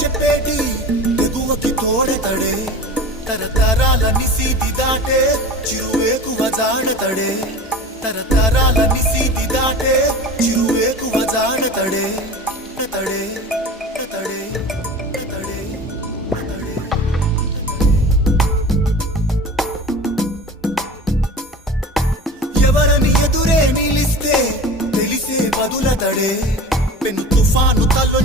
చెప్పేటి తెగువకి తోడెతడే తరతరాల నిశీతి దాటే చిరువేకువ జాడతడే తరతరాల నిశీతి దాటే చిరువేకువ జాడతడే తడే తడే తడే ఎవరని ఎదురే నిలిస్తే తెలిసే బదులతడే పెను తుఫాను తల్లో